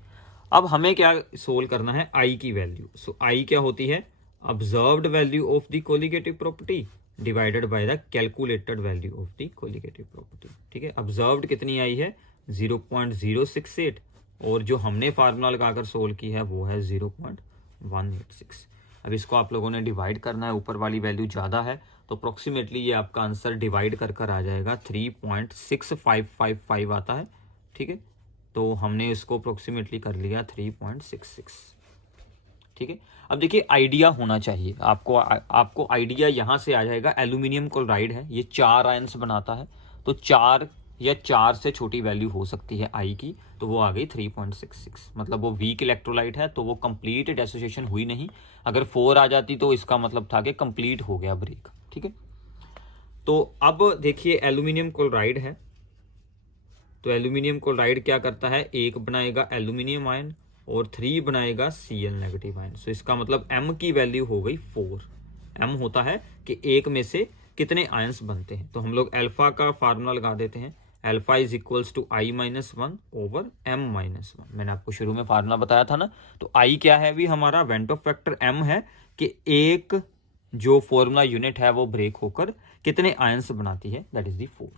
अब हमें क्या सोल्व करना है, आई की वैल्यू। सो आई क्या होती है, observed value of the colligative property divided by the calculated value of the colligative property. ठीक है, ऑब्जर्व्ड कितनी आई है 0.068 और जो हमने फार्मूला लगाकर सोल्व की है वो है 0.186। अब इसको आप लोगों ने डिवाइड करना है, ऊपर वाली वैल्यू ज़्यादा है तो अप्रोक्सीमेटली ये आपका आंसर डिवाइड कर आ जाएगा 3.6555 आता है। ठीक है, तो हमने इसको अप्रोक्सीमेटली कर लिया 3.66। ठीक है, अब देखिए आइडिया होना चाहिए आपको आइडिया यहाँ से आ जाएगा। एल्यूमिनियम क्लोराइड है, ये 4 आयंस बनाता है, तो 4 या 4 से छोटी वैल्यू हो सकती है आई की, तो वो आ गई 3.66। मतलब वो वीक इलेक्ट्रोलाइट है, तो वो कंप्लीट डेसोसिएशन हुई नहीं। अगर 4 आ जाती तो इसका मतलब था कि कंप्लीट हो गया ब्रेक। ठीक है, तो अब देखिए एल्यूमिनियम क्लोराइड है, तो एल्यूमिनियम क्लोराइड क्या करता है, एक बनाएगा एल्यूमिनियम आयन और 3 बनाएगा Cl नेगेटिव आयन। सो इसका मतलब M की वैल्यू हो गई 4। M होता है कि एक में से कितने आयंस बनते हैं, तो हम लोग अल्फा का फार्मूला लगा देते हैं, alpha is equals to I-1 over M-1। मैंने आपको शुरू में फार्मूला बताया था ना, तो I क्या है भी हमारा वेंटो फैक्टर M है कि एक जो फॉर्मूला यूनिट है वो ब्रेक होकर कितने आयंस बनाती है, दैट इज दी 4।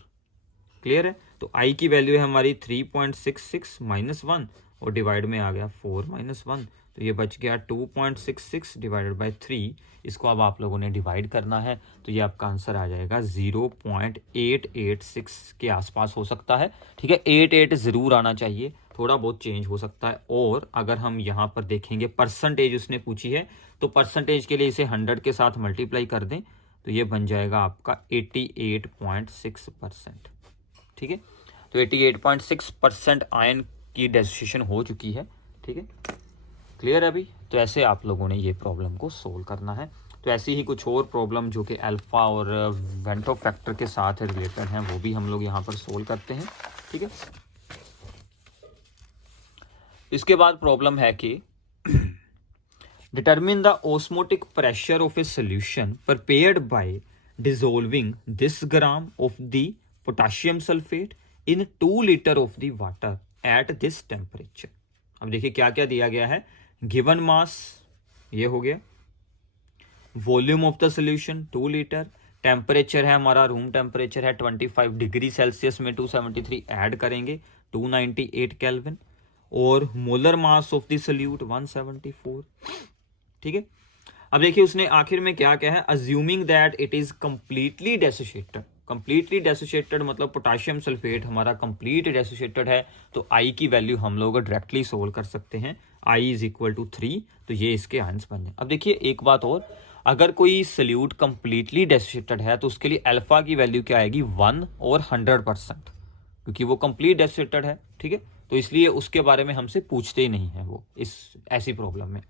क्लियर है, तो आई की वैल्यू है हमारी 3.66 -1 और डिवाइड में आ गया 4 - 1, तो ये बच गया 2.66 डिवाइडेड बाय 3। इसको अब आप लोगों ने डिवाइड करना है, तो ये आपका आंसर आ जाएगा 0.886 के आसपास हो सकता है। ठीक है, 88 जरूर आना चाहिए, थोड़ा बहुत चेंज हो सकता है। और अगर हम यहाँ पर देखेंगे परसेंटेज उसने पूछी है, तो परसेंटेज के लिए इसे 100 के साथ मल्टीप्लाई कर दें तो ये बन जाएगा आपका 88.6%। ठीक है, तो 88.6% आयन की डेसोसिएशन हो चुकी है। ठीक है, क्लियर है अभी, तो ऐसे आप लोगों ने ये प्रॉब्लम को सोल्व करना है। तो ऐसी ही कुछ और प्रॉब्लम जो कि अल्फा और वेंटो फैक्टर के साथ रिलेटेड हैं वो भी हम लोग यहाँ पर सोल्व करते हैं। ठीक है, इसके बाद प्रॉब्लम है कि determine the osmotic pressure of a solution prepared by dissolving this gram of the potassium sulphate in 2 litre of the water at this temperature. अब देखिए क्या क्या दिया गया है, गिवन मास ये हो गया, volume of the solution 2 litre, temperature है हमारा रूम टेम्परेचर है 25 डिग्री सेल्सियस में 273 ऐड करेंगे 298 केल्विन, और molar mass of the solute 174। ठीक है, अब देखिए उसने आखिर में क्या कहा है, assuming that it is completely dissociated. Completely dissociated मतलब पोटाशियम सल्फेट हमारा कंप्लीट डेसोसिएटेड है, तो आई की वैल्यू हम लोग डायरेक्टली सोल्व कर सकते हैं। आई इज इक्वल टू 3, तो ये इसके आंसर बन जाए। अब देखिए एक बात और, अगर कोई सल्यूट कंप्लीटली डेसोसिएटेड है तो उसके लिए अल्फा की वैल्यू क्या आएगी, 1 और 100%, क्योंकि वो कंप्लीट डेसोसिएटेड है। ठीक है, तो इसलिए उसके बारे में हमसे पूछते ही नहीं है वो इस ऐसी प्रॉब्लम में।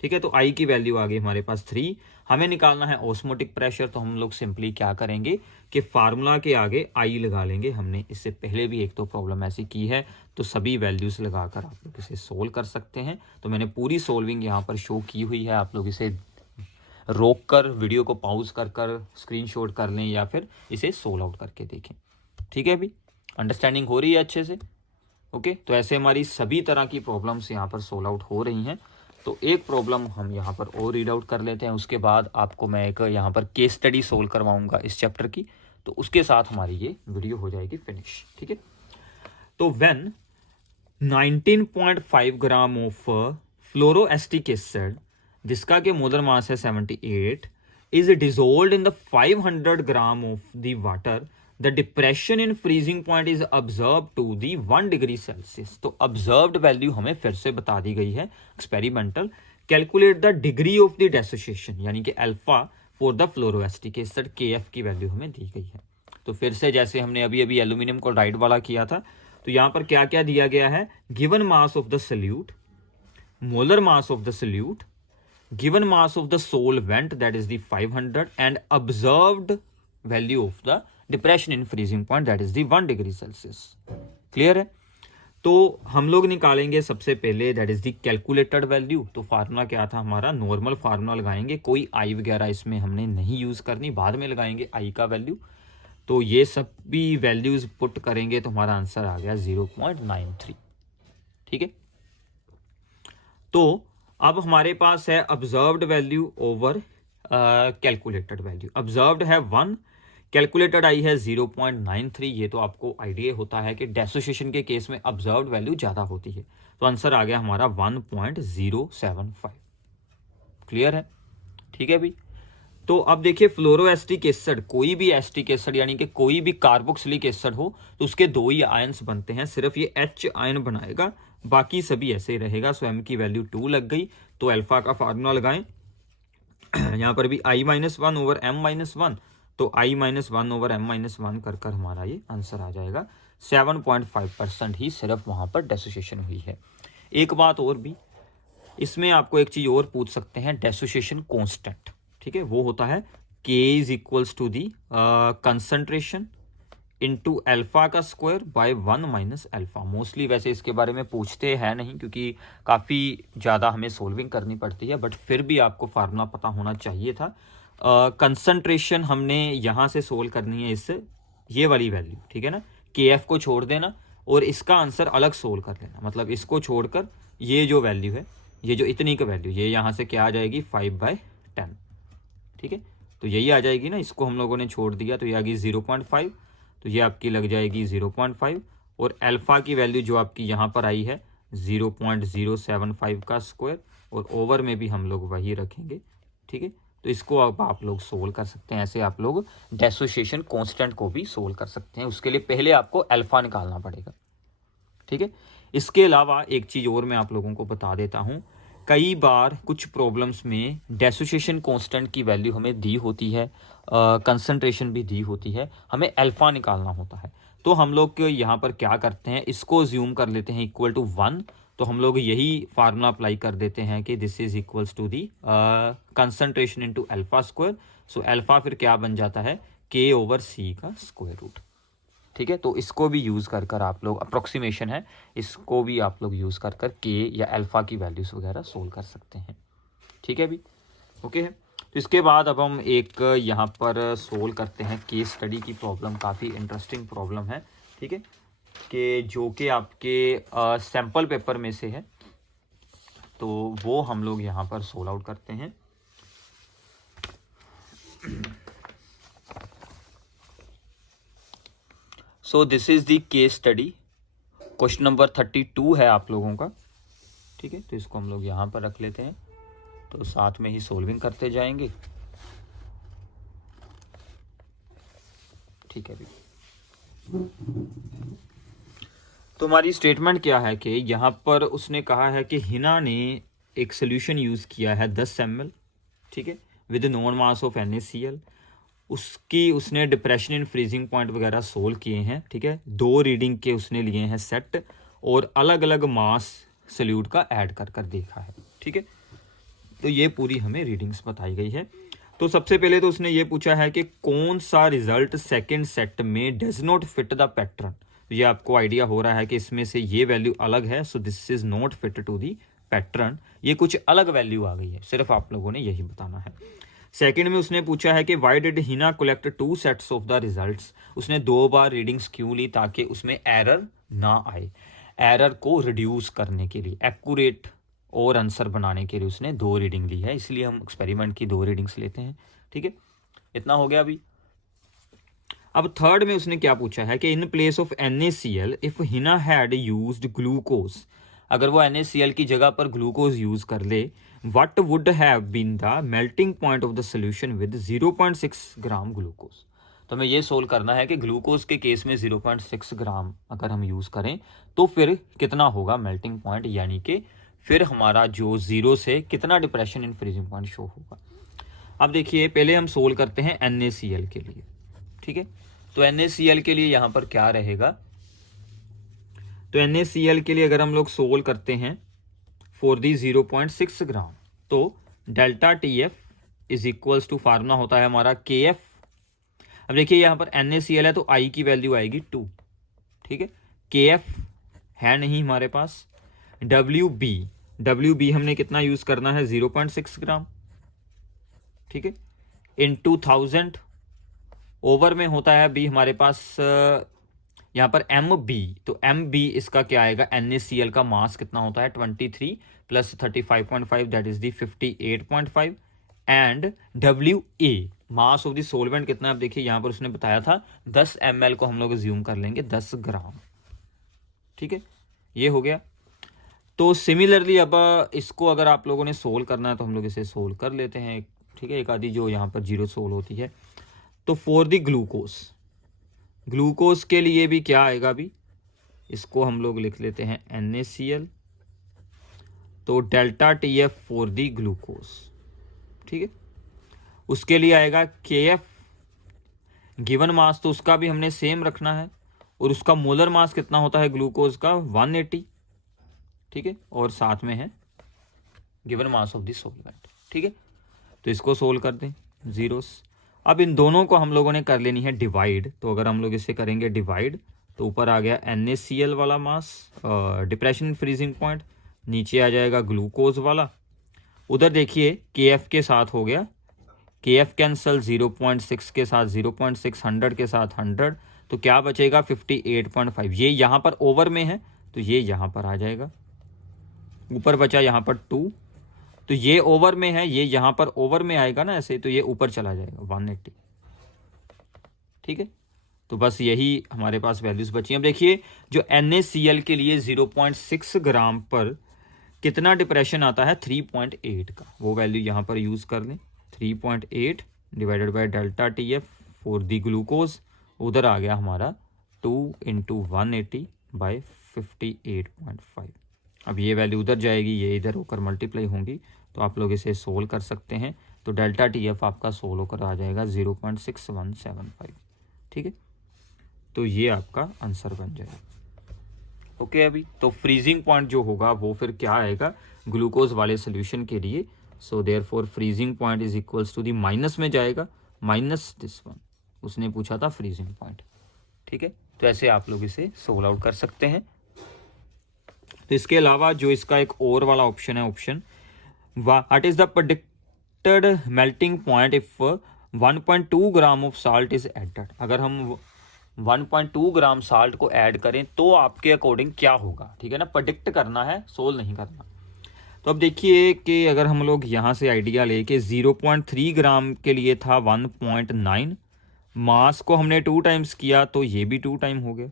ठीक है, तो आई की वैल्यू आ गई हमारे पास 3। हमें निकालना है ऑस्मोटिक प्रेशर, तो हम लोग सिंपली क्या करेंगे कि फार्मूला के आगे आई लगा लेंगे। हमने इससे पहले भी एक तो प्रॉब्लम ऐसी की है, तो सभी वैल्यूज लगाकर आप लोग इसे सोल्व कर सकते हैं। तो मैंने पूरी सोल्विंग यहाँ पर शो की हुई है, आप लोग इसे रोक कर वीडियो को पॉज कर कर स्क्रीनशॉट कर लें या फिर इसे सोल्व आउट करके देखें। ठीक है, अभी अंडरस्टैंडिंग हो रही है अच्छे से? ओके, तो ऐसे हमारी सभी तरह की प्रॉब्लम्स यहाँ पर सोल्व आउट हो रही हैं। तो एक प्रॉब्लम हम यहाँ पर और रीड आउट कर लेते हैं, उसके बाद आपको मैं एक यहाँ पर केस स्टडी सोल्व करवाऊंगा इस चैप्टर की, तो उसके साथ हमारी ये वीडियो हो जाएगी फिनिश। ठीक है, तो when 19.5 gram of fluoroacetic acid, जिसका के मोलर मास है 78, is dissolved in the 500 gram of the water, the depression in freezing point is observe to the 1 degree Celsius. तो ऑब्जर्व्ड वैल्यू हमें फिर से बता दी गई है experimental. Calculate the degree of the dissociation, यानी कि alpha for the fluoroacetic acid, KF की वैल्यू हमें दी गई है। तो फिर से जैसे हमने अभी अभी एल्यूमिनियम क्लोराइड वाला किया था, तो यहां पर क्या क्या दिया गया है, given mass of the salute, molar mass of the salute, given mass of the solvent that is the 500 and observed value of the depression in freezing point that is the 1 degree Celsius। Clear है? तो हम लोग निकालेंगे सबसे पहले that is the calculated value. तो फार्मूला क्या था हमारा, नॉर्मल फार्मूला लगाएंगे, कोई आई वगैरह इसमें हमने नहीं यूज करनी, बाद में लगाएंगे आई का वैल्यू। तो ये सब भी वैल्यूज पुट करेंगे तो हमारा आंसर आ गया 0.93। ठीक है, तो अब हमारे पास है observed value over calculated value. Observed है 1, कैलकुलेटेड आई है 0.93। ये तो आपको आइडिया होता है कि डेसोसिएशन के केस में ऑब्जर्व्ड वैल्यू ज्यादा होती है, तो आंसर आ गया हमारा 1.075। क्लियर है? ठीक है भाई, तो अब देखिए फ्लोरोएस्टिक एसिड, कोई भी एस्टिक एसिड यानी कि कोई भी कार्बोक्सिलिक एसिड हो तो उसके 2 ही आयंस बनते हैं, सिर्फ ये H आयन बनाएगा, बाकी सभी ऐसे ही रहेगा। सो M की वैल्यू 2 लग गई, तो अल्फा का फार्मूला लगाएं। यहां पर भी I-1 ओवर M-1, तो I-1 ओवर M-1 कर कर हमारा ये आंसर आ जाएगा। 7.5% ही सिर्फ वहां पर डेसोसिएशन हुई है। एक बात और भी, इसमें आपको एक चीज और पूछ सकते हैं, डेसोसिएशन कांस्टेंट। ठीक है, वो होता है K is equals to the concentration into alpha का square by 1 minus alpha. Mostly वैसे इसके बारे में पूछते हैं नहीं, क्योंकि काफ़ी ज़्यादा हमें सोल्विंग करनी पड़ती है, बट फिर भी आपको फार्मूला पता होना चाहिए था। कंसंट्रेशन हमने यहाँ से सोल्व करनी है, इससे ये वाली वैल्यू, ठीक है ना, KF को छोड़ देना और इसका आंसर अलग सोल्व कर लेना, मतलब इसको छोड़कर ये जो वैल्यू है, ये जो इतनी का वैल्यू, ये यहाँ से क्या आ जाएगी 5/10। ठीक है, तो यही आ जाएगी ना, इसको हम लोगों ने छोड़ दिया तो ये आ गई 0.5, तो ये आपकी लग जाएगी 0.5, और अल्फा की वैल्यू जो आपकी यहाँ पर आई है 0.075 का स्क्वायर, और ओवर में भी हम लोग वही रखेंगे। ठीक है, तो इसको अब आप लोग सोल्व कर सकते हैं। ऐसे आप लोग डेसोसिएशन कांस्टेंट को भी सोल्व कर सकते हैं, उसके लिए पहले आपको अल्फा निकालना पड़ेगा। ठीक है, इसके अलावा एक चीज़ और मैं आप लोगों को बता देता हूँ, कई बार कुछ प्रॉब्लम्स में डेसोसिएशन कांस्टेंट की वैल्यू हमें दी होती है, कंसंट्रेशन भी दी होती है, हमें अल्फा निकालना होता है। तो हम लोग यहाँ पर क्या करते हैं, इसको ज्यूम कर लेते हैं इक्वल टू 1, तो हम लोग यही फार्मूला अप्लाई कर देते हैं कि this is equals to the concentration into alpha square. So alpha फिर क्या बन जाता है, K ओवर C का स्क्वायर रूट। ठीक है, तो इसको भी यूज़ कर कर आप लोग, अप्रोक्सीमेशन है, इसको भी आप लोग यूज़ कर कर K या अल्फा की वैल्यूज वगैरह सोल्व कर सकते हैं। ठीक है भी, ओके है। तो इसके बाद अब हम एक यहाँ पर सोल्व करते हैं केस स्टडी की प्रॉब्लम, काफ़ी इंटरेस्टिंग प्रॉब्लम है। ठीक है, कि जो कि आपके सैम्पल पेपर में से है, तो वो हम लोग यहाँ पर सोल्व आउट करते हैं। सो this is the case study, question number 32 है आप लोगों का। ठीक है, तो इसको हम लोग यहाँ पर रख लेते हैं, तो साथ में ही सोल्विंग करते जाएंगे। ठीक है अभी। तो हमारी स्टेटमेंट क्या है कि यहाँ पर उसने कहा है कि हिना ने एक सोल्यूशन यूज़ किया है 10 ml, ठीक है, with non mass of NaCl। उसकी उसने डिप्रेशन इन फ्रीजिंग पॉइंट वगैरह सोल्व किए हैं, ठीक है। 2 रीडिंग के उसने लिए हैं सेट और अलग अलग मास सल्यूट का ऐड कर कर देखा है, ठीक है। तो ये पूरी हमें रीडिंग्स बताई गई है। तो सबसे पहले तो उसने ये पूछा है कि कौन सा रिजल्ट सेकंड सेट में does not fit the pattern. ये आपको आइडिया हो रहा है कि इसमें से ये वैल्यू अलग है, so this is not fit to the pattern. ये कुछ अलग वैल्यू आ गई है, सिर्फ आप लोगों ने यही बताना है। सेकंड में उसने पूछा है कि why did Hina collect 2 sets of the results. उसने 2 बार रीडिंग्स क्यों ली, ताकि उसमें एरर ना आए। एरर को रिड्यूस करने के लिए, एक्यूरेट और आंसर बनाने के लिए उसने 2 रीडिंग ली है, इसलिए हम एक्सपेरिमेंट की 2 रीडिंग्स लेते हैं, ठीक है। इतना हो गया अभी। अब थर्ड में उसने क्या पूछा है कि in place of NaCl if Hina had used glucose, अगर वो NaCl की जगह पर ग्लूकोज यूज कर ले, what would have been the melting point of the solution with 0.6 gram glucose. तो हमें ये सोल्व करना है कि ग्लूकोज के केस में 0.6 ग्राम अगर हम यूज करें तो फिर कितना होगा मेल्टिंग पॉइंट, यानी कि फिर हमारा जो 0 से कितना depression in freezing point show होगा। अब देखिए पहले हम सोल्व करते हैं NaCl के लिए, ठीक है। तो NaCl के लिए यहां पर क्या रहेगा, तो NaCl के लिए अगर हम लोग सोल्व करते हैं फॉर दी 0.6 ग्राम, तो delta TF is equals to formula होता है हमारा KF। अब देखिए यहां पर NaCl है तो I की वैल्यू आएगी 2, ठीक है। KF है नहीं हमारे पास। WB हमने कितना यूज करना है 0.6 ग्राम, ठीक है, इनटू 1000। ओवर में होता है बी हमारे पास यहाँ पर MB, तो MB इसका क्या आएगा, NaCl का मास कितना होता है 23 plus 35.5 that is the 58.5 and WA mass of the solvent कितना है। अब देखिए यहाँ पर उसने बताया था 10 ml को हम लोग अज्यूम कर लेंगे 10 ग्राम, ठीक है, ये हो गया। तो सिमिलरली अब इसको अगर आप लोगों ने सोल्व करना है तो हम लोग इसे सोल्व कर लेते हैं, ठीक है। एक आदि जो यहाँ पर 0 सोल्व होती है। तो फॉर दी ग्लूकोज के लिए भी क्या आएगा, अभी इसको हम लोग लिख लेते हैं NaCl, तो delta TF for the glucose, ठीक है। उसके लिए आएगा KF, गिवन मास तो उसका भी हमने सेम रखना है, और उसका मोलर मास कितना होता है ग्लूकोज का 180, ठीक है, और साथ में है given mass of the solvent, ठीक है। तो इसको सोल्व कर दें जीरोस। अब इन दोनों को हम लोगों ने कर लेनी है डिवाइड, तो अगर हम लोग इसे करेंगे डिवाइड तो ऊपर आ गया NaCl वाला मास डिप्रेशन फ्रीजिंग पॉइंट, नीचे आ जाएगा ग्लूकोज वाला। उधर देखिए KF के साथ हो गया, KF कैंसल 0.6 के साथ 0.6, 100 के साथ 100, तो क्या बचेगा 58.5। ये यहाँ पर ओवर में है तो ये यहाँ पर आ जाएगा, ऊपर बचा यहाँ पर 2, तो ये ओवर में है, ये यहाँ पर ओवर में आएगा ना ऐसे, तो ये ऊपर चला जाएगा 180, ठीक है। तो बस यही हमारे पास वैल्यूज बची। अब देखिए जो NaCl के लिए 0.6 ग्राम पर कितना डिप्रेशन आता है 3.8 का, वो वैल्यू यहाँ पर यूज कर लें। 3.8 divided by delta TF for the glucose, उधर आ गया हमारा 2 इंटू 180 बाई 58.5। अब ये वैल्यू उधर जाएगी, ये इधर होकर मल्टीप्लाई होंगी, तो आप लोग इसे सोल्व कर सकते हैं। तो डेल्टा TF आपका सोल्व होकर आ जाएगा 0.6175, ठीक है। तो ये आपका आंसर बन जाएगा, ओके। अभी तो फ्रीजिंग पॉइंट जो होगा वो फिर क्या आएगा ग्लूकोज वाले सोल्यूशन के लिए। So therefore freezing point is equals to the minus में जाएगा, माइनस दिस वन, उसने पूछा था फ्रीजिंग पॉइंट, ठीक है। तो ऐसे आप लोग इसे सोल्व आउट कर सकते हैं। तो इसके अलावा जो इसका एक और वाला ऑप्शन है, option what is the predicted melting point if 1.2 gram of salt is added. अगर हम 1.2 ग्राम साल्ट को ऐड करें तो आपके अकॉर्डिंग क्या होगा, ठीक है ना, प्रेडिक्ट करना है, सोल्व नहीं करना। तो अब देखिए कि अगर हम लोग यहाँ से आइडिया ले कि 0.3 ग्राम के लिए था 1.9, मास को हमने 2 टाइम्स किया तो ये भी 2 टाइम हो गया,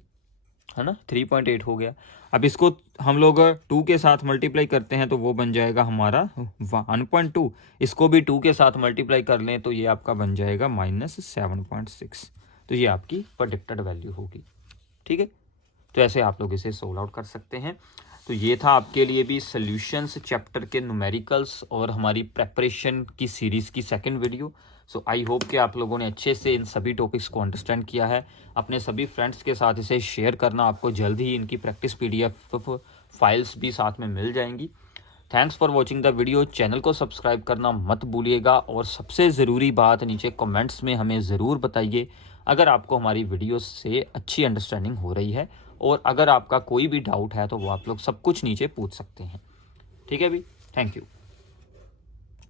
है ना, 3.8 हो गया। अब इसको हम लोग 2 के साथ मल्टीप्लाई करते हैं तो वो बन जाएगा हमारा 1.2, इसको भी 2 के साथ मल्टीप्लाई कर लें तो ये आपका बन जाएगा -7.6। तो तो ये आपकी प्रेडिक्टेड वैल्यू होगी। ठीक है, तो ऐसे आप लोग इसे सोल्व आउट कर सकते हैं। तो ये था आपके लिए भी सॉल्यूशंस चैप्टर के न्यूमेरिकल्स और हमारी प्रेपरेशन की सीरीज़ की second video. So I hope कि आप लोगों ने अच्छे से इन सभी टॉपिक्स को अंडरस्टैंड किया है। अपने सभी फ्रेंड्स के साथ इसे शेयर करना, आपको जल्द ही इनकी प्रैक्टिस PDF फाइल्स भी साथ में मिल जाएंगी। Thanks for watching the video. Channel को सब्सक्राइब करना मत भूलिएगा और सबसे ज़रूरी बात, नीचे कमेंट्स में हमें ज़रूर बताइए अगर आपको हमारी वीडियो से अच्छी अंडरस्टैंडिंग हो रही है, और अगर आपका कोई भी डाउट है तो वो आप लोग सब कुछ नीचे पूछ सकते हैं। ठीक है भी, थैंक यू।